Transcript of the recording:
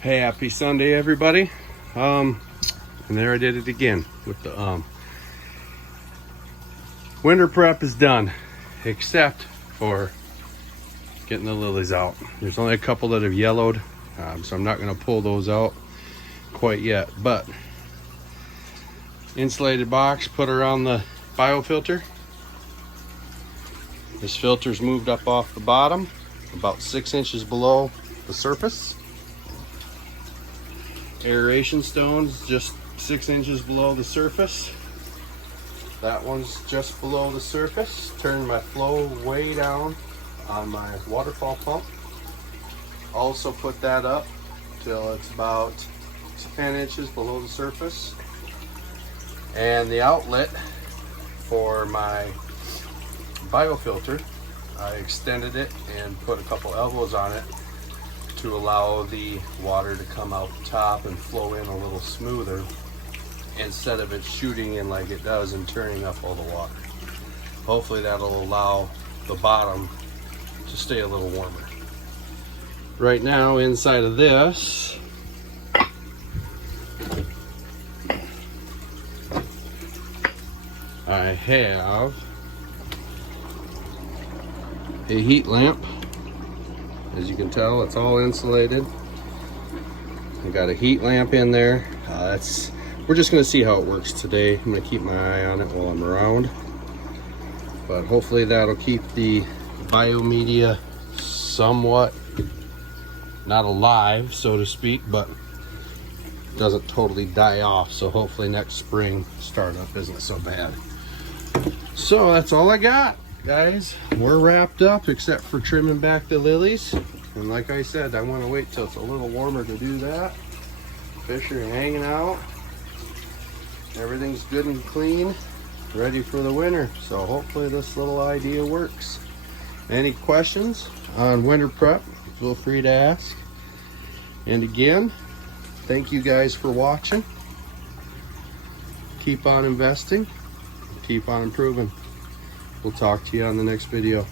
Hey, happy Sunday, everybody. And there I did it again with the winter prep is done, except for getting the lilies out. There's only a couple that have yellowed, so I'm not going to pull those out quite yet. But insulated box put around the biofilter. This filter's moved up off the bottom, about 6 inches below the surface. Aeration stones just 6 inches below the surface. That one's just below the surface. Turn my flow way down on my waterfall pump. Also put that up till it's about 10 inches below the surface. And the outlet for my biofilter, I extended it and put a couple elbows on it to allow the water to come out the top and flow in a little smoother instead of it shooting in like it does and turning up all the water. Hopefully that'll allow the bottom to stay a little warmer. Right now inside of this, I have a heat lamp. As you can tell, it's all insulated. I got a heat lamp in there. We're just gonna see how it works today. I'm gonna keep my eye on it while I'm around. But hopefully that'll keep the biomedia somewhat, not alive, so to speak, but doesn't totally die off. So hopefully next spring startup isn't so bad. So that's all I got, guys. We're wrapped up except for trimming back the lilies. And like I said, I want to wait till it's a little warmer to do that. Fish are hanging out. Everything's good and clean, ready for the winter. So hopefully this little idea works. Any questions on winter prep, feel free to ask. And again, thank you guys for watching. Keep on investing, keep on improving. We'll talk to you on the next video.